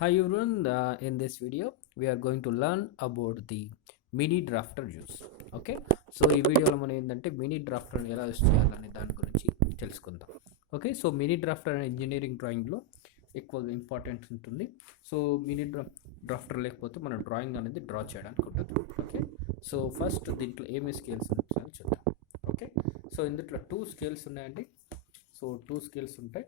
Hi everyone, in this video we are going to learn about the mini drafter use. Okay, so ఈ వీడియోలో మనం ఏంటంటే mini డ్రాఫ్టర్ని ఎలా use చేయాలనే దాని గురించి తెలుసుకుందాం. ఓకే, సో మినీ డ్రాఫ్టర్ అనే ఇంజనీరింగ్ డ్రాయింగ్లో ఎక్కువగా ఇంపార్టెంట్ ఉంటుంది. సో మినీ డ్రాఫ్టర్ లేకపోతే మన డ్రాయింగ్ అనేది డ్రా చేయడానికి ఉంటుంది. ఓకే, సో ఫస్ట్ దీంట్లో ఏమేమి స్కేల్స్ ఉంటాయని చూద్దాం. ఓకే, సో ఇందులో 2 స్కేల్స్ ఉన్నాయండి. సో 2 స్కేల్స్ ఉంటాయి.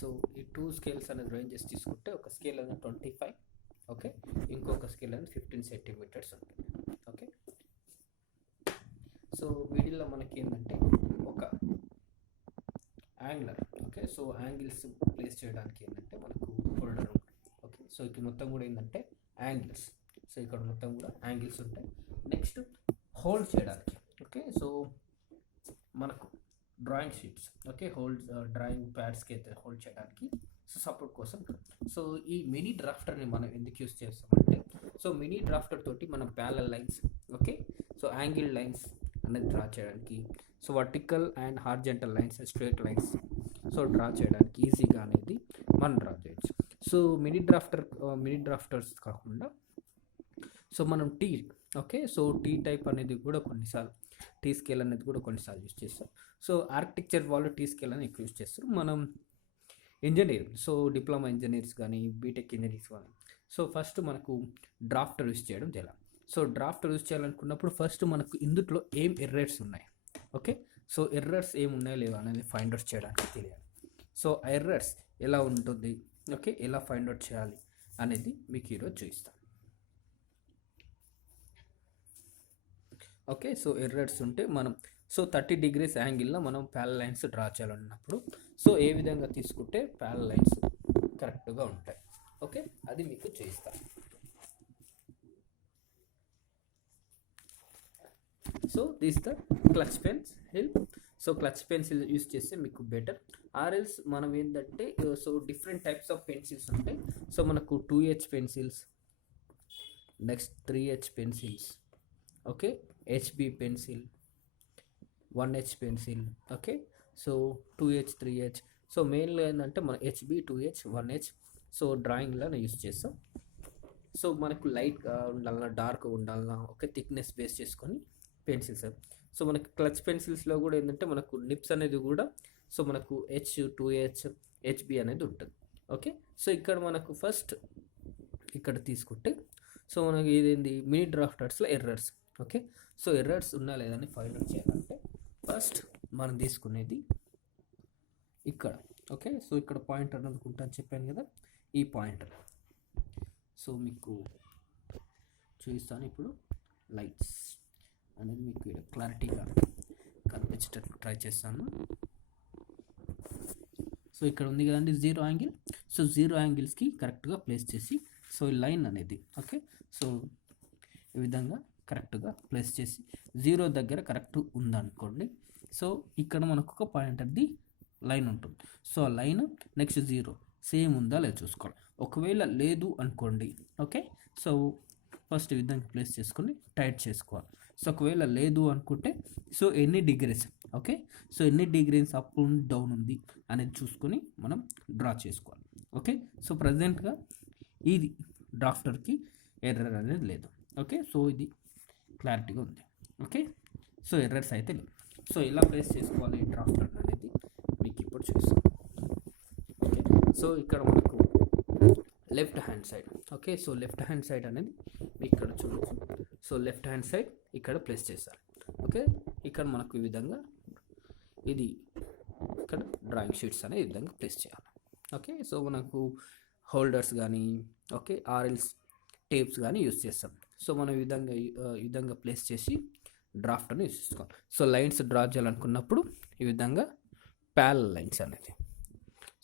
సో ఈ 2 స్కేల్స్ అనేది రేంజెస్ తీసుకుంటే ఒక స్కేల్ అనేది 25, ఓకే, ఇంకొక స్కేల్ అనేది 15 సెంటీమీటర్స్ ఉంటుంది. ఓకే, సో వీడియోలో మనకి ఏంటంటే ఒక angular, okay, so angles place చేయడానికి ఏంటంటే మనకు హోల్డర్ ఉంటుంది. ఓకే, సో ఇక్కడ మొత్తం కూడా ఏంటంటే యాంగిల్స్, సో ఇక్కడ మొత్తం కూడా యాంగిల్స్ ఉంటాయి. నెక్స్ట్ హోల్డ్ చేయడానికి, ఓకే, సో మనకు డ్రాయింగ్ షీట్స్, ఓకే, డ్రాయింగ్ ప్యాడ్స్కి అయితే హోల్డ్ చేయడానికి సో సపోర్ట్ కోసం. సో ఈ మినీ డ్రాఫ్టర్ని మనం ఎందుకు యూస్ చేస్తామంటే, సో మినీ డ్రాఫ్టర్ తోటి మనం parallel lines, okay, so angle lines అనేది డ్రా చేయడానికి, so vertical and horizontal lines, straight lines so draw చేయడానికి ఈజీగా అనేది మనం డ్రా చేయొచ్చు. సో మినీ డ్రాఫ్టర్స్ కాకుండా సో మనం ఓకే, సో టీ టైప్ అనేది కూడా కొన్నిసార్లు, టీ స్కేల్ అనేది కూడా కొన్నిసార్లు యూస్ చేస్తాం. సో ఆర్కిటెక్చర్ వాళ్ళు టీ స్కేల్ అని ఎక్కువ యూస్ చేస్తారు. మనం ఇంజనీర్, సో డిప్లొమా ఇంజనీర్స్ కానీ బీటెక్ ఇంజనీర్స్ కానీ సో ఫస్ట్ మనకు డ్రాఫ్టర్ యూస్ చేయడం తెలియాలి. సో డ్రాఫ్టర్ యూస్ చేయాలనుకున్నప్పుడు ఫస్ట్ మనకు ఇందులో ఏం ఎర్రర్స్ ఉన్నాయి, ఓకే, సో ఎర్రర్స్ ఏమి ఉన్నాయో లేవో అనేది ఫైండ్ అవుట్ చేయడానికి తెలియాలి. సో ఎర్రర్స్ ఎలా ఉంటుంది, ఓకే, ఎలా ఫైండ్ అవుట్ చేయాలి అనేది మీకు ఈరోజు చూపిస్తాను. ఓకే, సో ఎర్రర్స్ ఉంటే మనం సో 30 degrees యాంగిల్లో మనం ప్యారలల్ లైన్స్ డ్రా చేయాలన్నప్పుడు సో ఏ విధంగా తీసుకుంటే ప్యారలల్ లైన్స్ కరెక్ట్గా ఉంటాయి, ఓకే, అది మీకు చూపిస్తాను. So this the clutch pencil. So clutch pencil use చేస్తే మీకు బెటర్. ఆర్ఎల్స్ మనం ఏంటంటే so different types of pencils ఉంటాయి. సో మనకు 2H pencils, next 3H pencils, okay, HB pencil, 1H pencil, okay, so 2H 3H. So మెయిన్గా ఏంటంటే మన HB 2H 1H సో డ్రాయింగ్లో యూస్ చేస్తాం. సో మనకు లైట్గా ఉండాలన్నా డార్క్గా ఉండాలన్నా, ఓకే, థిక్నెస్ బేస్ చేసుకొని పెన్సిల్స్. సో మనకు క్లచ్ పెన్సిల్స్లో కూడా ఏంటంటే మనకు నిప్స్ అనేది కూడా సో మనకు H 2H HB అనేది ఉంటుంది. ఓకే, సో ఇక్కడ మనకు ఫస్ట్ ఇక్కడ తీసుకుంటే సో మనకి ఇదేంది మినీ డ్రాఫ్టర్స్లో ఎర్రర్స్. ఓకే, సో ఎర్రర్స్ ఉన్నా లేదని ఫైండ్ అవుట్ చేయాలంటే ఫస్ట్ మనం తీసుకునేది ఇక్కడ, ఓకే, సో ఇక్కడ పాయింటర్ అనుకుంటా అని చెప్పాను కదా, ఈ పాయింటర్. సో మీకు చూపిస్తాను ఇప్పుడు. లైట్స్ అనేది మీకు క్లారిటీగా కనిపించేటట్లు ట్రై చేస్తాను. సో ఇక్కడ ఉంది కదండి 0 యాంగిల్. సో 0 యాంగిల్స్కి కరెక్ట్గా ప్లేస్ చేసి సో ఈ లైన్ అనేది, ఓకే, సో ఈ విధంగా కరెక్ట్గా ప్లేస్ చేసి 0 దగ్గర కరెక్ట్ ఉందనుకోండి. సో ఇక్కడ మనకు ఒక పాయింటర్ది లైన్ ఉంటుంది. సో ఆ లైన్ నెక్స్ట్ 0 సేమ్ ఉందా లేదా చూసుకోవాలి. ఒకవేళ లేదు అనుకోండి, ఓకే, సో ఫస్ట్ ఈ విధంగా ప్లేస్ చేసుకొని టైట్ చేసుకోవాలి. సో ఒకవేళ లేదు అనుకుంటే సో ఎన్ని డిగ్రీస్, ఓకే, సో ఎన్ని డిగ్రీస్ అప్ అండ్ డౌన్ ఉంది అనేది చూసుకొని మనం డ్రా చేసుకోవాలి. ఓకే, సో ప్రజెంట్గా ఇది డ్రాఫ్టర్కి ఎర్రర్ అనేది లేదు. ఓకే, సో ఇది క్లారిటీగా ఉంది. ఓకే, సో ఎర్రర్స్ అయితే లేవు. సో ఎలా ప్లేస్ చేసుకోవాలి ఈ డ్రాఫ్టర్ అనేది మీకు ఇప్పుడు చూస్తాను. ఓకే, సో ఇక్కడ మనకు left hand side, okay, so left hand side అనేది ఇక్కడ చూడవచ్చు. సో లెఫ్ట్ హ్యాండ్ సైడ్ ఇక్కడ ప్లేస్ చేస్తారు. ఓకే, ఇక్కడ మనకు ఈ విధంగా ఇది ఇక్కడ డ్రాయింగ్ షీట్స్ అనేది ఈ విధంగా ప్లేస్ చేయాలి. ఓకే, సో మనకు హోల్డర్స్ కానీ, ఓకే, ఆర్ఎల్స్ టేప్స్ కానీ యూస్ చేస్తాం. సో మనం ఈ విధంగా ప్లేస్ చేసి డ్రాఫ్టర్ని యూస్ చేసుకోవాలి. సో లైన్స్ డ్రా చేయాలనుకున్నప్పుడు ఈ విధంగా ప్యారలల్ లైన్స్ అనేది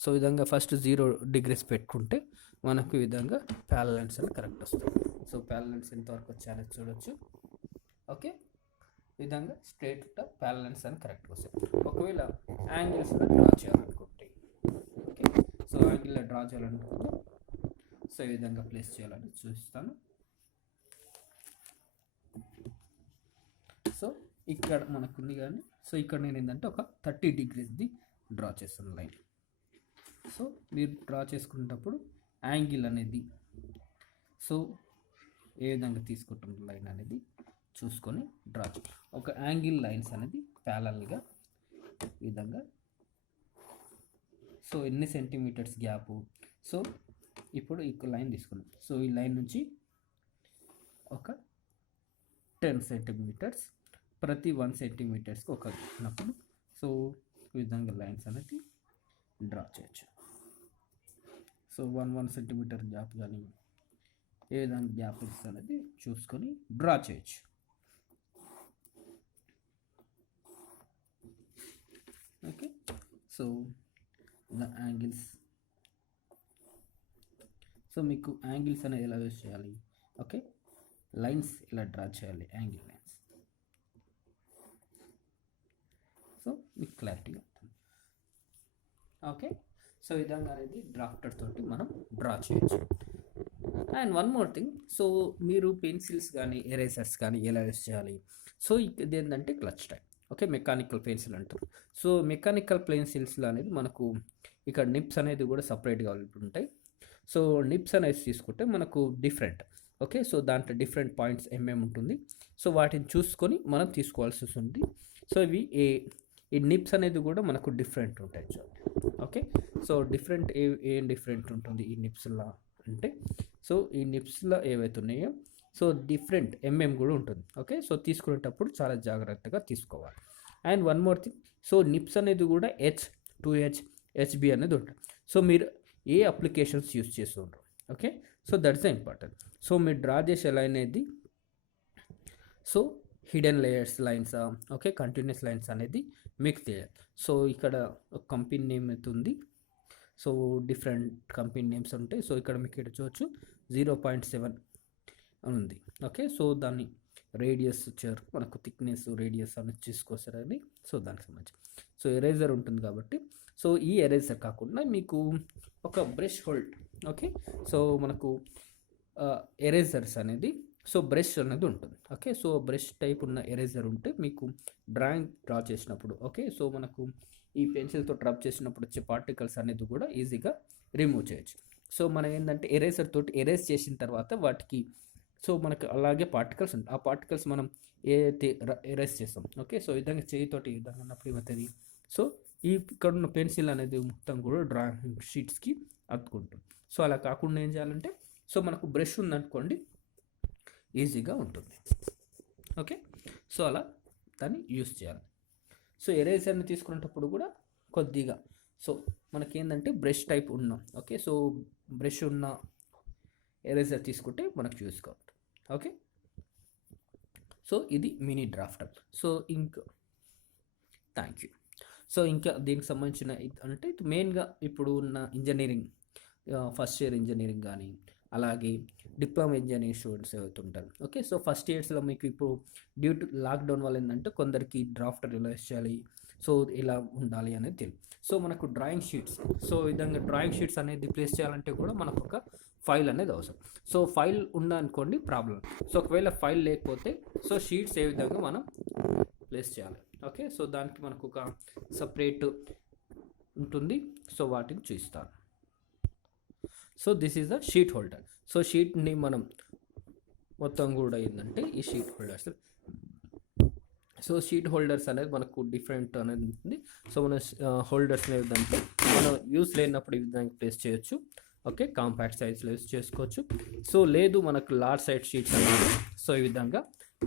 సో ఈ విధంగా ఫస్ట్ 0 degrees పెట్టుకుంటే మనకు ఈ విధంగా ప్యారలల్ లైన్స్ అనేది కరెక్ట్ వస్తుంది. సో ప్యారలల్ లైన్స్ ఎంతవరకు వచ్చాయో చూడొచ్చు. ఓకే, ఈ విధంగా స్ట్రైట్ ప్యారలల్ లైన్స్ అని కరెక్ట్గా వస్తాయి. ఒకవేళ యాంగిల్స్ డ్రా చేయాలనుకుంటే, ఓకే, సో యాంగిల్లో డ్రా చేయాలనుకుంటే సో ఈ విధంగా ప్లేస్ చేయాలని చూపిస్తాను. సో ఇక్కడ మనకుంది కానీ సో ఇక్కడ నేను ఏంటంటే ఒక 30 degreesది డ్రా చేస్తాను లైన్. సో మీరు డ్రా చేసుకునేటప్పుడు యాంగిల్ అనేది సో ఏ విధంగా తీసుకుంటున్న లైన్ అనేది చూసుకొని డ్రా చేయాలి. ఒక యాంగిల్ లైన్స్ అనేది ప్యారలల్గా ఈ విధంగా సో ఎన్ని సెంటీమీటర్స్ గ్యాపు. సో ఇప్పుడు ఈ లైన్ తీసుకున్నాం. సో ఈ లైన్ నుంచి ఒక 10 సెంటీమీటర్స్ ప్రతి 1 సెంటీమీటర్స్కి ఒక ఉన్నప్పుడు సో ఈ విధంగా లైన్స్ అనేది డ్రా చేయొచ్చు. సో 1 సెంటీమీటర్ గ్యాప్ కానీ ఏ విధంగా గ్యాప్ అనేది చూసుకొని డ్రా చేయొచ్చు. Okay, so the angles. So మీకు యాంగిల్స్ అనేది ఎలా యూస్ చేయాలి, ఓకే, లైన్స్ ఎలా డ్రా చేయాలి, యాంగిల్ లైన్స్. సో మీకు క్లారిటీగా ఉంటుంది. ఓకే, సో ఈ విధంగా అనేది డ్రాఫ్టర్ తోటి మనం డ్రా చేయొచ్చు. And one more thing, so మీరు పెన్సిల్స్ కానీ ఎరేజర్స్ కానీ ఎలా యూస్ చేయాలి. సో ఇది ఏంటంటే clutch type. Okay, mechanical pencil అంటారు. సో మెకానికల్ పెన్సిల్స్లో అనేది మనకు ఇక్కడ నిప్స్ అనేది కూడా సపరేట్గా ఉంటాయి. సో నిప్స్ అనేది తీసుకుంటే మనకు డిఫరెంట్. ఓకే, సో దాంట్లో డిఫరెంట్ పాయింట్స్ ఉంటుంది. సో వాటిని చూసుకొని మనం తీసుకోవాల్సి ఉంటుంది. సో ఇవి ఈ నిప్స్ అనేది కూడా మనకు డిఫరెంట్ ఉంటాయి చూడండి. ఓకే, సో డిఫరెంట్ ఏం డిఫరెంట్ ఉంటుంది ఈ నిప్స్లో అంటే, సో ఈ నిప్స్లో ఏవైతే ఉన్నాయో సో డిఫరెంట్ కూడా ఉంటుంది. ఓకే, సో తీసుకునేటప్పుడు చాలా జాగ్రత్తగా తీసుకోవాలి. And one more thing, so nibs అనేది కూడా H, 2H, HB అనేది ఉంటుంది. సో మీరు ఏ అప్లికేషన్స్ యూస్ చేస్తుంటారు. Okay, so that's the important. So మీరు డ్రా చేసే లైన్ అనేది so hidden layers lines, okay, continuous lines అనేది మీకు తెలియాలి. సో ఇక్కడ ఒక కంపెనీ నేమ్ అవుతుంది. సో డిఫరెంట్ కంపెనీ నేమ్స్ ఉంటాయి. సో ఇక్కడ మీకు ఇక్కడ చూడొచ్చు 0.7 ఉంది. ఓకే, సో దాన్ని రేడియస్ వచ్చారు మనకు థిక్నెస్ రేడియస్ అని చూసుకొస్తారని. సో దానికి సంబంధించి సో ఎరేజర్ ఉంటుంది కాబట్టి సో ఈ ఎరేజర్ కాకుండా మీకు ఒక బ్రష్ హోల్డ్. ఓకే, సో మనకు ఎరేజర్స్ అనేది సో బ్రష్ అనేది ఉంటుంది. ఓకే, సో బ్రష్ టైప్ ఉన్న ఎరేజర్ ఉంటే మీకు డ్రా చేసినప్పుడు ఓకే, సో మనకు ఈ పెన్సిల్తో రబ్ చేసినప్పుడు వచ్చే పార్టికల్స్ అనేది కూడా ఈజీగా రిమూవ్ చేయొచ్చు. సో మనం ఏంటంటే ఎరేజర్ తోటి ఎరేజ్ చేసిన తర్వాత వాటికి సో మనకు అలాగే పార్టికల్స్ ఉంటాయి. ఆ పార్టికల్స్ మనం ఏదైతే ఎరేజ్ చేస్తాం ఓకే, సో ఈ విధంగా చేయితోటి ఈ విధంగా ఉన్నప్పుడు ఏమవుతుంది, సో ఈ ఇక్కడ ఉన్న పెన్సిల్ అనేది మొత్తం కూడా డ్రాయింగ్ షీట్స్కి అతుకుంటుంది. సో అలా కాకుండా ఏం చేయాలంటే సో మనకు బ్రష్ ఉందనుకోండి ఈజీగా ఉంటుంది. ఓకే, సో అలా దాన్ని యూస్ చేయాలి. సో ఎరేజర్ని తీసుకునేటప్పుడు కూడా కొద్దిగా సో మనకేంటంటే బ్రష్ టైప్ ఉన్న ఓకే, సో బ్రష్ ఉన్న ఎరేజర్ తీసుకుంటే మనకు చూసుకోవాలి. ఓకే, సో ఇది మినీ డ్రాఫ్టర్. సో ఇంకా థ్యాంక్ యూ. సో ఇంకా దీనికి సంబంధించిన అంటే మెయిన్గా ఇప్పుడు ఉన్న ఇంజనీరింగ్ ఫస్ట్ ఇయర్ ఇంజనీరింగ్ కానీ అలాగే డిప్లొమా ఇంజనీరింగ్ స్టూడెంట్స్ అవుతుంటారు. ఓకే, సో ఫస్ట్ ఇయర్స్లో మీకు ఇప్పుడు డ్యూ టు లాక్డౌన్ వల్ల ఏంటంటే కొందరికి డ్రాఫ్టర్ ఎలా చేయాలి సో ఇలా ఉండాలి అనేది తెలియదు. సో మనకు డ్రాయింగ్ షీట్స్ సో ఈ విధంగా డ్రాయింగ్ షీట్స్ అనేది ప్లేస్ చేయాలంటే కూడా మనకు ఒక ఫైల్ అనేది అవసరం. సో ఫైల్ ఉందనుకోండి ప్రాబ్లం. సో ఒకవేళ ఫైల్ లేకపోతే సో షీట్స్ ఏ విధంగా మనం ప్లేస్ చేయాలి. ఓకే, సో దానికి మనకు ఒక సపరేట్ ఉంటుంది. సో వాటిని చూస్తాను. So this is the sheet holder. So షీట్ని మనం మొత్తం కూడా ఏంటంటే ఈ sheet holders. So sheet holders అనేది మనకు డిఫరెంట్ అనేది ఉంటుంది. సో మన హోల్డర్స్ అనే దాంట్లో మనం యూస్ లేనప్పుడు ఈ విధంగా ప్లేస్ చేయొచ్చు. ఓకే, కాంపాక్ట్ సైజ్లో యూస్ చేసుకోవచ్చు. సో లేదు మనకు లార్జ్ సైజ్ షీట్స్ అనేది సో ఈ విధంగా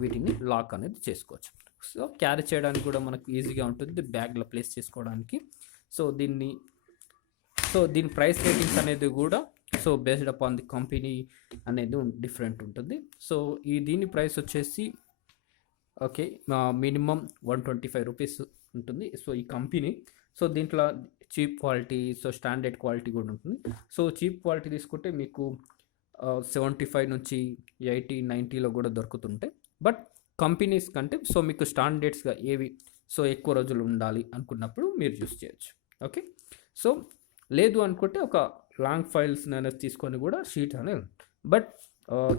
వీటిని లాక్ అనేది చేసుకోవచ్చు. సో క్యారీ చేయడానికి కూడా మనకు ఈజీగా ఉంటుంది, బ్యాగ్లో ప్లేస్ చేసుకోవడానికి. సో దీని ప్రైస్ రేటింగ్స్ అనేది కూడా so based upon the company అనేది డిఫరెంట్ ఉంటుంది. సో దీని ప్రైస్ వచ్చేసి ఓకే మినిమం 125 రూపీస్ ఉంటుంది. సో ఈ కంపెనీ సో దీంట్లో cheap quality so standard quality కూడా ఉంటుంది. సో చీప్ క్వాలిటీ తీసుకుంటే మీకు 75 నుంచి 80, 90లో కూడా దొరుకుతుంటాయి. బట్ కంపెనీస్ కంటే సో మీకు స్టాండర్డ్స్గా ఏవి సో ఎక్కువ రోజులు ఉండాలి అనుకున్నప్పుడు మీరు యూస్ చేయొచ్చు. ఓకే, సో లేదు అనుకుంటే ఒక లాంగ్ ఫైల్స్ అనేది తీసుకొని కూడా షీట్ అనేది బట్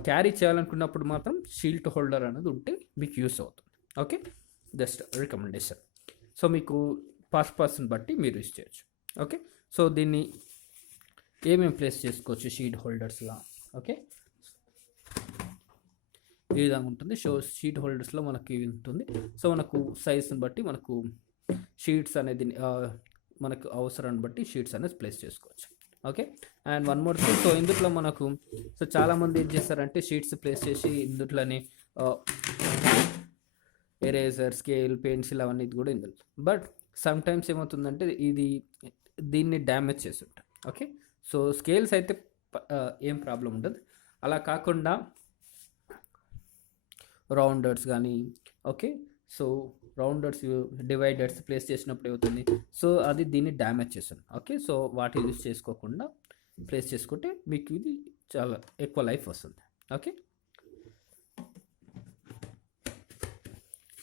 క్యారీ చేయాలనుకున్నప్పుడు మాత్రం షీల్డ్ హోల్డర్ అనేది ఉంటే మీకు యూస్ అవుతుంది. Okay, just recommendation. సో మీకు పర్పస్ని బట్టి మీరు యూస్ చేయొచ్చు. ఓకే, సో దీన్ని ఏమేమి ప్లేస్ చేసుకోవచ్చు షీట్ హోల్డర్స్లా. ఓకే, ఈ విధంగా ఉంటుంది. షీట్ హోల్డర్స్లో మనకి ఉంటుంది. సో మనకు సైజ్ని బట్టి మనకు షీట్స్ అనేది మనకు అవసరాన్ని బట్టి షీట్స్ అనేది ప్లేస్ చేసుకోవచ్చు. Okay, and one more thing, so ఇందులో మనకు సో చాలామంది ఏం చేస్తారంటే షీట్స్ ప్లేస్ చేసి ఇందులోనే ఎరేజర్, స్కేల్, పెన్సిల్ అవన్నీ కూడా ఇందులో. బట్ సమ్ టైమ్స్ ఏమవుతుందంటే దీన్ని డ్యామేజ్ చేసి ఉంటాం. ఓకే, సో స్కేల్స్ అయితే ఏం ప్రాబ్లం ఉండదు. అలా కాకుండా రౌండర్స్ కానీ, okay, so rounders, dividers place చేసినప్పుడు ఏమవుతుంది, సో అది దీన్ని డ్యామేజ్ చేస్తుంది. ఓకే, సో వాటి యూజ్ చేసుకోకుండా ప్లేస్ చేసుకుంటే మీకు ఇది చాలా ఎక్కువ లైఫ్ వస్తుంది. ఓకే,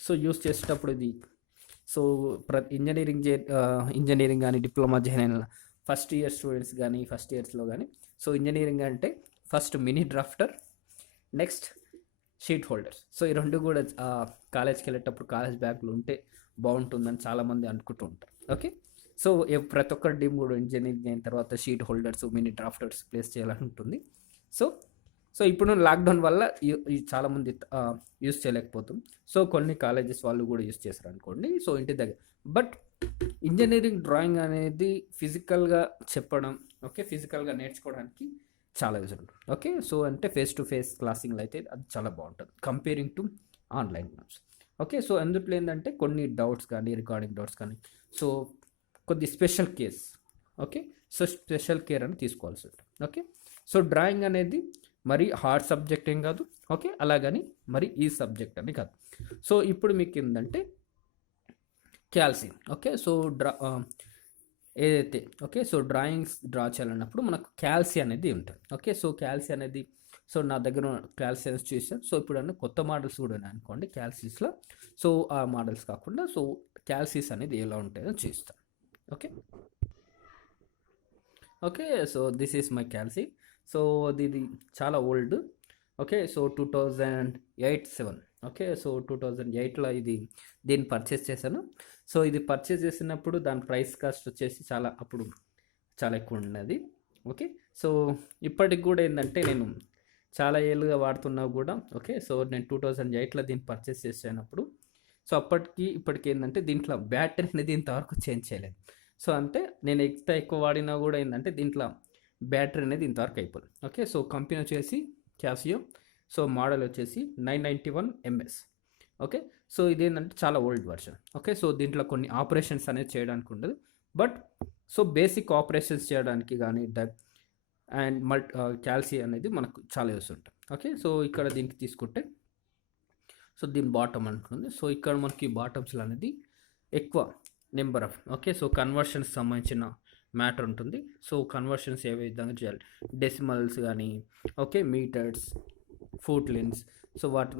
సో యూస్ చేసేటప్పుడు ఇది సో ఇంజనీరింగ్ కానీ డిప్లొమా జాయిన్ అయిన ఫస్ట్ ఇయర్ స్టూడెంట్స్ కానీ ఫస్ట్ ఇయర్స్లో కానీ, సో ఇంజనీరింగ్ అంటే first mini drafter, next sheet holders. So ఈ రెండు కూడా కాలేజ్కి వెళ్ళేటప్పుడు కాలేజ్ బ్యాగ్లు ఉంటే బాగుంటుందని చాలామంది అనుకుంటూ ఉంటారు. ఓకే, సో ప్రతి ఒక్కరి టీం కూడా ఇంజనీరింగ్ అయిన తర్వాత షీట్ హోల్డర్స్, మినీ డ్రాఫ్టర్స్ ప్లేస్ చేయాలని ఉంటుంది. సో ఇప్పుడు లాక్డౌన్ వల్ల చాలామంది యూస్ చేయలేకపోతాం. సో కొన్ని కాలేజెస్ వాళ్ళు కూడా యూస్ చేస్తారు అనుకోండి, సో ఇంటి దగ్గర. బట్ ఇంజనీరింగ్ డ్రాయింగ్ అనేది ఫిజికల్గా చెప్పడం, ఓకే, ఫిజికల్గా నేర్చుకోవడానికి చాలా యూజ్ ఉంటుంది. ఓకే, సో అంటే ఫేస్ టు ఫేస్ క్లాసింగ్లో అయితే అది చాలా బాగుంటుంది comparing to online class. Okay, so అందులో ఏంటంటే కొన్ని డౌట్స్ కానీ, రికార్డింగ్ డౌట్స్ కానీ, సో కొద్ది special case, okay, so special care అని తీసుకోవాల్సి ఉంటుంది. ఓకే, సో డ్రాయింగ్ అనేది మరి హార్డ్ సబ్జెక్ట్ ఏం కాదు. ఓకే, అలాగని మరి ఈ సబ్జెక్ట్ అని కాదు. సో ఇప్పుడు మీకు ఏంటంటే క్యాల్సియం. ఓకే, సో ఏదైతే ఓకే, సో డ్రాయింగ్స్ డ్రా చేయాలన్నప్పుడు మనకు క్యాల్సియం అనేది ఉంటుంది. ఓకే, సో క్యాల్సియం అనేది, సో నా దగ్గర క్యాల్సియన్స్ చూసాను. సో ఇప్పుడు కొత్త మోడల్స్ కూడా ఉన్నాయి అనుకోండి క్యాల్సియస్లో. సో ఆ మోడల్స్ కాకుండా సో క్యాల్సియస్ అనేది ఎలా ఉంటుందో చూస్తాను. Okay, okay, so this is my calci. So ఇది చాలా old. Okay, so 2008-7. Okay, so 2008లో దీన్ని పర్చేస్ చేశాను. సో ఇది పర్చేస్ చేసినప్పుడు దాని ప్రైస్ కాస్ట్ వచ్చేసి అప్పుడు చాలా ఎక్కువ ఉన్నది. ఓకే, సో ఇప్పటికి కూడా ఏంటంటే నేను చాలా ఏళ్ళుగా వాడుతున్నా కూడా. ఓకే, సో నేను 2008లో దీన్ని పర్చేస్ చేసినప్పుడు, సో ఇప్పటికి ఏంటంటే దీంట్లో బ్యాటరీ అనేది ఇంతవరకు చేంజ్ చేయలేదు. సో అంటే నేను ఎక్కువ వాడినా కూడా ఏంటంటే దీంట్లో బ్యాటరీ అనేది ఇంతవరకు అయిపోయింది. ఓకే, సో కంపెనీ వచ్చేసి క్యాసియో, సో మోడల్ వచ్చేసి 991 MS. ఓకే, సో ఇదేంటంటే చాలా ఓల్డ్ వర్షన్. ఓకే, సో దీంట్లో కొన్ని ఆపరేషన్స్ అనేది చేయడానికి ఉండదు. బట్ సో బేసిక్ ఆపరేషన్స్ చేయడానికి కానీ అండ్ క్యాల్సియం అనేది మనకు చాలా యూస్ ఉంటుంది. ఓకే, సో ఇక్కడ దీనికి తీసుకుంటే సో దీని బాటమ్ అనుకుంది. సో ఇక్కడ మనకి బాటమ్స్లో అనేది ఎక్కువ number of, okay, so conversions సంబంధించిన మ్యాటర్ ఉంటుంది. సో కన్వర్షన్స్ ఏ విధంగా చేయాలి, డెసిమల్స్ కానీ, okay, metres, foot lens, so వాటి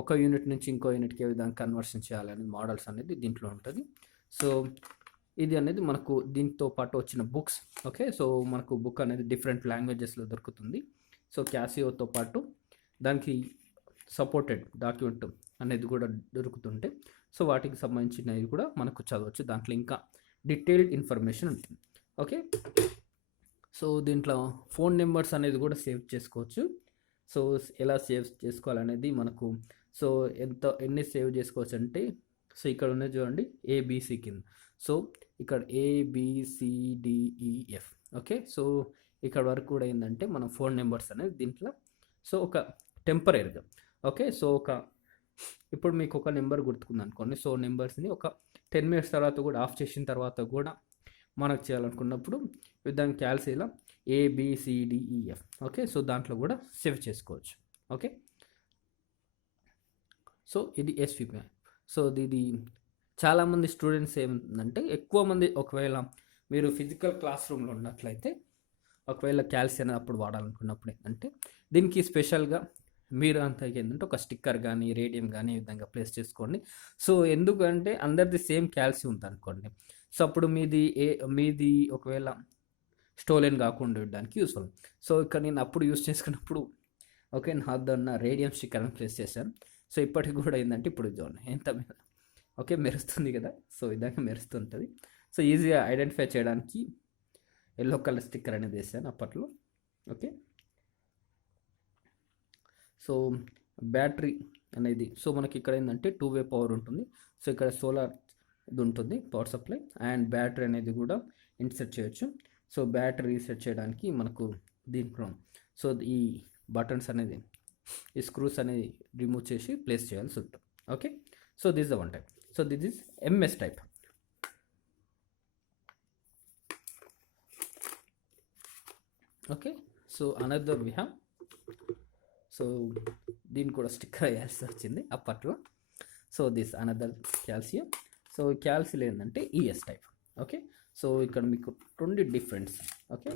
ఒక యూనిట్ నుంచి ఇంకో యూనిట్కి ఏ విధంగా కన్వర్షన్ చేయాలనేది మోడల్స్ అనేది దీంట్లో ఉంటుంది. సో ఇది అనేది మనకు దీంతో పాటు వచ్చిన బుక్స్. ఓకే, సో మనకు బుక్ అనేది డిఫరెంట్ లాంగ్వేజెస్లో దొరుకుతుంది. సో క్యాసియోతో పాటు దానికి సపోర్టెడ్ డాక్యుమెంట్ అనేది కూడా దొరుకుతుంటే, సో వాటికి సంబంధించినవి కూడా మనకు చదవచ్చు. దాంట్లో ఇంకా డీటెయిల్డ్ ఇన్ఫర్మేషన్ ఉంటుంది. ఓకే, సో దీంట్లో ఫోన్ నెంబర్స్ అనేది కూడా సేవ్ చేసుకోవచ్చు. సో ఎలా సేవ్ చేసుకోవాలనేది మనకు, సో ఎన్ని సేవ్ చేసుకోవచ్చు అంటే, సో ఇక్కడ ఉన్నది చూడండి ABC కింద. సో ఇక్కడ ABCDEF. ఓకే, సో ఇక్కడ వరకు కూడా ఏంటంటే మన ఫోన్ నెంబర్స్ అనేది దీంట్లో సో ఒక టెంపరీగా. ఓకే, సో ఇప్పుడు మీకు ఒక నెంబర్ గుర్తుకుంది అనుకోండి. సో నెంబర్స్ని ఒక 10 minutes తర్వాత కూడా ఆఫ్ చేసిన తర్వాత కూడా మనకు చేయాలనుకున్నప్పుడు దాని క్యాల్సీలో ABCDEF. ఓకే, సో దాంట్లో కూడా సేవ్ చేసుకోవచ్చు. ఓకే, సో ఇది SVP. సో ఇది చాలామంది స్టూడెంట్స్ ఏమంటే ఎక్కువ మంది, ఒకవేళ మీరు ఫిజికల్ క్లాస్ రూమ్లో ఉన్నట్లయితే ఒకవేళ క్యాల్సియం అప్పుడు వాడాలనుకున్నప్పుడు ఏంటంటే దీనికి స్పెషల్గా మీరు అంతా ఏంటంటే ఒక స్టిక్కర్ కానీ, రేడియం కానీ ఈ విధంగా ప్లేస్ చేసుకోండి. సో ఎందుకంటే అందరిది సేమ్ క్యాల్సియం ఉంది అనుకోండి. సో అప్పుడు మీది ఒకవేళ స్టోలెన్ కాకుండా ఉండడానికి యూస్ఫుల్. సో ఇక్కడ నేను అప్పుడు యూస్ చేసుకున్నప్పుడు ఓకే నా రేడియం స్టిక్కర్ అని ప్లేస్ చేశాను. సో ఇప్పటికి కూడా ఏంటంటే ఇప్పుడు చూడండి ఎంత ఓకే, మెరుస్తుంది కదా, సో విధంగా మెరుస్తుంటుంది. సో ఈజీగా ఐడెంటిఫై చేయడానికి ఎల్లో కలర్ స్టిక్కర్ అనేది వేసాను అప్పట్లో. ఓకే, సో బ్యాటరీ అనేది, సో మనకి ఇక్కడ ఏంటంటే 2-వే పవర్ ఉంటుంది. సో ఇక్కడ సోలార్ ఇది ఉంటుంది పవర్ సప్లై, అండ్ బ్యాటరీ అనేది కూడా ఇన్సర్ట్ చేయొచ్చు. సో బ్యాటరీ రీసెట్ చేయడానికి మనకు దీంట్లో సో ఈ బటన్స్ అనేది, ఈ స్క్రూస్ అనేది రిమూవ్ చేసి ప్లేస్ చేయాల్సి ఉంటుంది. Okay, so this the one type. So this is MS type. Okay, so another we have, so దీన్ని కూడా స్టిక్కర్ వేయాల్సి వచ్చింది అప్పట్లో. So this another calcium. So calcium ఏంటంటే ఈఎస్ టైప్. ఓకే, సో ఇక్కడ మీకు 2 డిఫరెన్స్. ఓకే,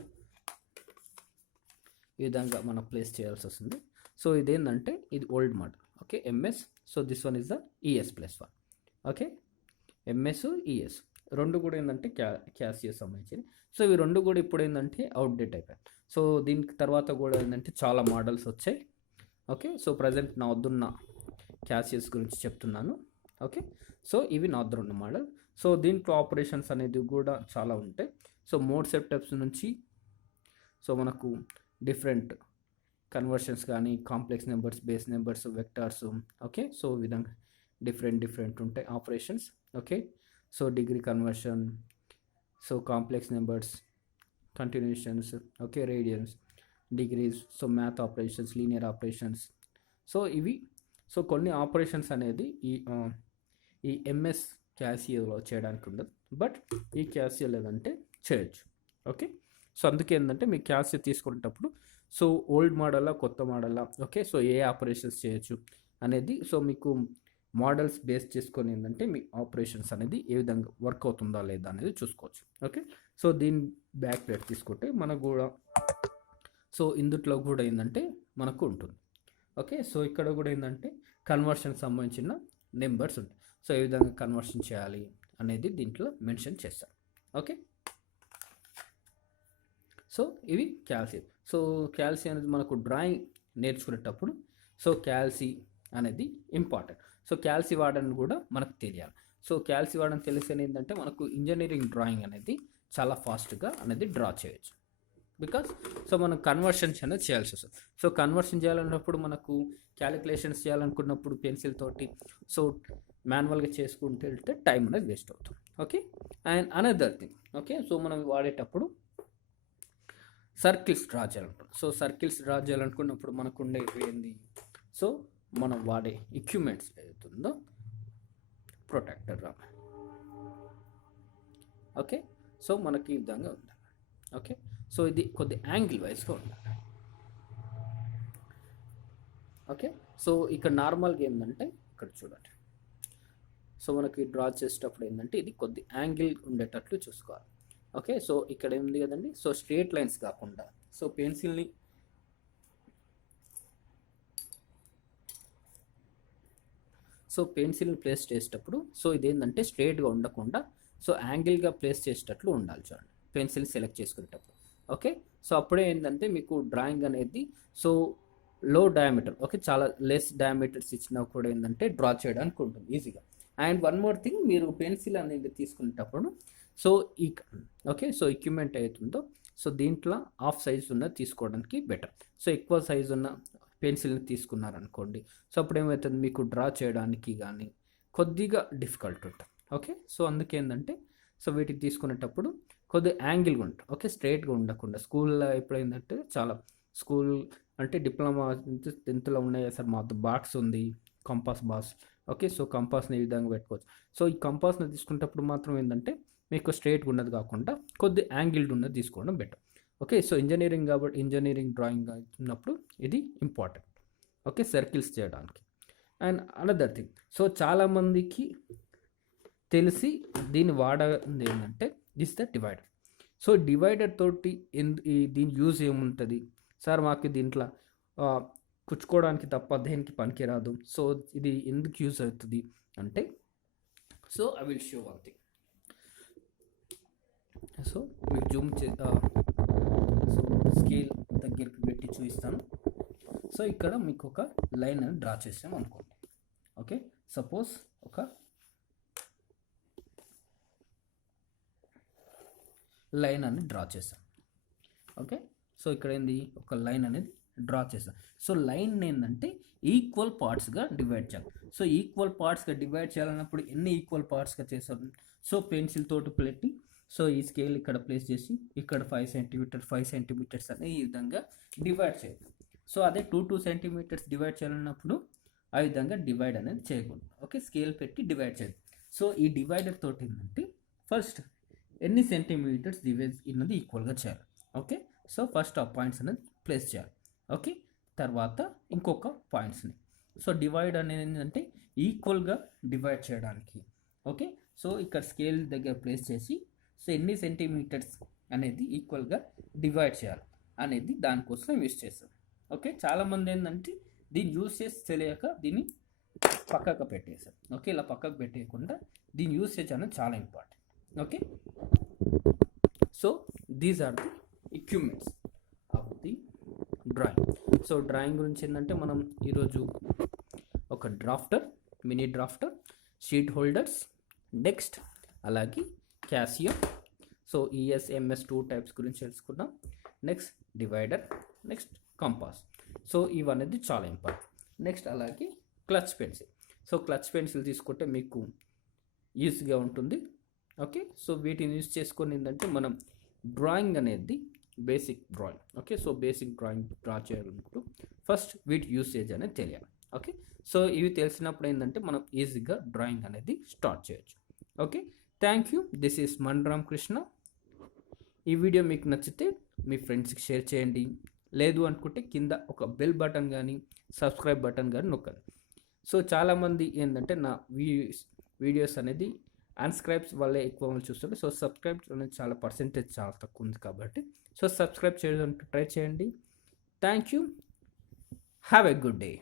ఈ విధంగా మనం ప్లేస్ చేయాల్సి వస్తుంది. సో ఇదేంటంటే ఇది old model. Okay, MS. So this one is the ఈఎస్+1. ఓకే, ఎంఎస్ ఈఎస్ రెండు కూడా ఏంటంటే క్యాసియో సంబంధించింది. సో ఇవి రెండు కూడా ఇప్పుడు ఏంటంటే అవుట్డేట్ అయిపోయాయి. సో దీనికి తర్వాత కూడా ఏంటంటే చాలా మోడల్స్ వచ్చాయి. ఓకే, సో ప్రజెంట్ నా వద్దున్న క్యాసియస్ గురించి చెప్తున్నాను. ఓకే, సో ఇవి నా వద్ద ఉన్న మోడల్. సో దీంట్లో ఆపరేషన్స్ అనేది కూడా చాలా ఉంటాయి. సో మోడ్ సెటప్స్ నుంచి సో మనకు డిఫరెంట్ కన్వర్షన్స్ కానీ, complex numbers, base numbers, vectors. Okay, so ఈ విధంగా డిఫరెంట్ ఉంటాయి operations. Okay, so degree conversion, so complex numbers, continuations, okay, radians, degrees, so math operations, linear operations. So ఇవి so కొన్ని operations అనేది ఈ MS క్యాసియోలో చేయడానికి ఉండదు, బట్ ఈ క్యాసియో లేదంటే చేయొచ్చు. ఓకే, సో అందుకే ఏంటంటే మీ క్యాసియో తీసుకునేటప్పుడు సో ఓల్డ్ మోడలా కొత్త మోడలా, ఓకే, సో ఏ ఆపరేషన్స్ చేయొచ్చు అనేది, సో మీకు మోడల్స్ బేస్ చేసుకొని ఏంటంటే మీ ఆపరేషన్స్ అనేది ఏ విధంగా వర్క్ అవుతుందా లేదా అనేది చూసుకోవచ్చు. ఓకే, సో దీని బ్యాక్ ప్లేట్ తీసుకుంటే మనకు కూడా సో ఇందుట్లో కూడా ఏంటంటే మనకు ఉంటుంది. ఓకే, సో ఇక్కడ కూడా ఏంటంటే కన్వర్షన్ సంబంధించిన నెంబర్స్ ఉంటాయి. సో ఏ విధంగా కన్వర్షన్ చేయాలి అనేది దీంట్లో మెన్షన్ చేస్తారు. ఓకే, సో ఇవి క్యాల్సియం. సో క్యాల్సియం అనేది మనకు డ్రాయింగ్ నేర్చుకునేటప్పుడు సో క్యాల్సి అనేది ఇంపార్టెంట్. సో క్యాల్సి వాడని కూడా మనకు తెలియాలి. సో క్యాల్సి వాడని తెలిసేది ఏంటంటే మనకు ఇంజనీరింగ్ డ్రాయింగ్ అనేది చాలా ఫాస్ట్గా అనేది డ్రా చేయొచ్చు. బికాస్ సో మనం కన్వర్షన్స్ అనేది చేయాల్సి వస్తుంది. సో కన్వర్షన్ చేయాలన్నప్పుడు మనకు క్యాలిక్యులేషన్స్ చేయాలనుకున్నప్పుడు పెన్సిల్ తోటి సో మాన్యువల్గా చేసుకుంటూ వెళ్తే టైం అనేది వేస్ట్ అవుతుంది. Okay, and another thing. Okay, so మనం వాడేటప్పుడు సర్కిల్స్ డ్రా చేయాలనుకుంటాం. సో సర్కిల్స్ డ్రా చేయాలనుకున్నప్పుడు మనకు ఉండేవి ఏంది, సో మనం వాడే ఎక్విప్మెంట్స్ ఏదైతుందో ప్రొటెక్టర్ రా. ఓకే, సో మనకి ఈ విధంగా ఉంది. ఓకే, సో ఇది కొద్ది యాంగిల్ వైజ్గా ఉండాలి. ఓకే, సో ఇక్కడ నార్మల్గా ఏంటంటే ఇక్కడ చూడండి, సో మనకి డ్రా చేసేటప్పుడు ఏంటంటే ఇది కొద్ది యాంగిల్ ఉండేటట్లు చూసుకోవాలి. ఓకే, సో ఇక్కడ ఏముంది కదండి, సో స్ట్రేట్ లైన్స్ కాకుండా సో పెన్సిల్ని ప్లేస్ చేసేటప్పుడు సో ఇదేంటంటే స్ట్రేట్గా ఉండకుండా సో యాంగిల్గా ప్లేస్ చేసేటట్లు ఉండాలి. చూడండి పెన్సిల్ సెలెక్ట్ చేసుకునేటప్పుడు. ఓకే, సో అప్పుడే ఏంటంటే మీకు డ్రాయింగ్ అనేది సో లో డయామీటర్, ఓకే, చాలా లెస్ డయామీటర్స్ ఇచ్చినా కూడా ఏంటంటే డ్రా చేయడానికి ఉంటుంది ఈజీగా. అండ్ వన్ మోర్ థింగ్, మీరు పెన్సిల్ అనేది తీసుకునేటప్పుడు సో ఈ ఓకే, సో ఎక్విప్మెంట్ అవుతుందో సో దీంట్లో హాఫ్ సైజ్ ఉన్నది తీసుకోవడానికి బెటర్. సో ఎక్కువ సైజు ఉన్న పెన్సిల్ని తీసుకున్నారనుకోండి, సో అప్పుడు ఏమవుతుంది మీకు డ్రా చేయడానికి కానీ కొద్దిగా డిఫికల్ట్ ఉంటుంది. ఓకే, సో అందుకే ఏంటంటే సో వీటికి తీసుకునేటప్పుడు కొద్దిగా యాంగిల్గా ఉంటుంది. ఓకే, స్ట్రైట్గా ఉండకుండా. స్కూల్లో ఎప్పుడైందంటే చాలా స్కూల్ అంటే డిప్లొమా 10th ఉన్నాయి సార్, మా బాక్స్ ఉంది, కంపాస్ బాక్స్. ఓకే, సో కంపాస్ని ఈ విధంగా పెట్టుకోవచ్చు. సో ఈ కంపాస్ని తీసుకునేటప్పుడు మాత్రం ఏంటంటే మీకు స్ట్రైట్గా ఉన్నది కాకుండా కొద్ది యాంగిల్డ్ ఉన్నది తీసుకోవడం బెటర్. ఓకే, సో ఇంజనీరింగ్ కాబట్టి ఇంజనీరింగ్ డ్రాయింగ్ ఉన్నప్పుడు ఇది ఇంపార్టెంట్. ఓకే, సర్కిల్స్ చేయడానికి. అండ్ అనదర్ థింగ్, సో చాలామందికి తెలిసి దీన్ని వాడేది ఏంటంటే this the divider. So divider తోటి దీని యూజ్ ఏముంటుంది సార్, మాకు దీంట్లో కుచ్చుకోవడానికి తప్ప దేనికి పనికిరాదు, సో ఇది ఎందుకు యూజ్ అవుతుంది అంటే, so I will show one thing. So మీకు జూమ్ సో స్కేల్ దగ్గరికి పెట్టి చూపిస్తాను. సో ఇక్కడ మీకు ఒక లైన్ డ్రా చేసాం అనుకోండి. ఓకే, సపోజ్ ఒక లైన్ అని డ్రా చేశాను. ఓకే, సో ఇక్కడ ఏంది ఒక లైన్ అనేది డ్రా చేశాను. సో లైన్ ఏంటంటే ఈక్వల్ పార్ట్స్గా డివైడ్ చేయాలి. సో ఈక్వల్ పార్ట్స్గా డివైడ్ చేయాలన్నప్పుడు ఎన్ని ఈక్వల్ పార్ట్స్గా చేశారు? సో పెన్సిల్ తోటి పెట్టి సో ఈ స్కేల్ ఇక్కడ ప్లేస్ చేసి ఇక్కడ 5 సెంటీమీటర్ 5 సెంటీమీటర్స్ అని ఈ విధంగా డివైడ్ చేయాలి. సో అదే 2 సెంటీమీటర్స్ డివైడ్ చేయాలన్నప్పుడు ఆ విధంగా డివైడ్ అనేది చేయకూడదు. ఓకే, స్కేల్ పెట్టి డివైడ్ చేయాలి. సో ఈ డివైడర్ తోటి ఏంటంటే ఫస్ట్ ఎన్ని సెంటీమీటర్స్ డివైడ్ అన్నది ఈక్వల్గా చేయాలి. ఓకే, సో ఫస్ట్ ఆ పాయింట్స్ అనేది ప్లేస్ చేయాలి. ఓకే, తర్వాత ఇంకొక పాయింట్స్ని. సో డివైడ్ అనేది ఏంటంటే ఈక్వల్గా డివైడ్ చేయడానికి. ఓకే, సో ఇక్కడ స్కేల్ దగ్గర ప్లేస్ చేసి సో ఎన్ని సెంటీమీటర్స్ అనేది ఈక్వల్గా డివైడ్ చేయాలి అనేది దానికోసం యూస్ చేస్తాం. ఓకే, చాలామంది ఏంటంటే దీన్ని యూస్ చేసి తెలియక దీన్ని పక్కకు పెట్టేశారు. ఓకే, ఇలా పక్కకు పెట్టేయకుండా దీని యూసేజ్ అనేది చాలా important. Okay, so these are the equipments of the drawing. So drawing గురించి ఏంటంటే మనం ఈరోజు ఒక drafter, mini drafter, sheet holders, next అలాగే Casio, so ES MS 2 types గురించి తెలుసుకున్నాం. Next divider, next compass. So ఇవనేది చాలా ఇంపార్టెంట్. నెక్స్ట్ అలాగే clutch pencil. So clutch pencil తీసుకుంటే మీకు ఈజీగా ఉంటుంది. ఓకే, సో వీటిని యూజ్ చేసుకొని ఏంటంటే మనం డ్రాయింగ్ అనేది basic drawing. Okay, so basic drawing draw చేయాలన్నప్పుడు ఫస్ట్ వీటి యూసేజ్ అనేది తెలియాలి. ఓకే, సో ఇవి తెలిసినప్పుడు ఏంటంటే మనం ఈజీగా డ్రాయింగ్ అనేది స్టార్ట్ చేయొచ్చు. Okay, thank you. This is Mandaram Krishna. ఈ వీడియో మీకు నచ్చితే మీ ఫ్రెండ్స్కి షేర్ చేయండి. లేదు అనుకుంటే కింద ఒక బెల్ బటన్ కానీ సబ్స్క్రైబ్ బటన్ కానీ నొక్కండి. సో చాలామంది ఏంటంటే నా వీడియోస్ అనేది అన్స్క్రైబ్స్ వల్లే ఎక్కువ మంది చూస్తారు. సో సబ్స్క్రైబ్ అనేది చాలా పర్సెంటేజ్ చాలా తక్కువ ఉంది కాబట్టి సో సబ్స్క్రైబ్ చేయడానికి ట్రై చేయండి. Thank you. Have a good day.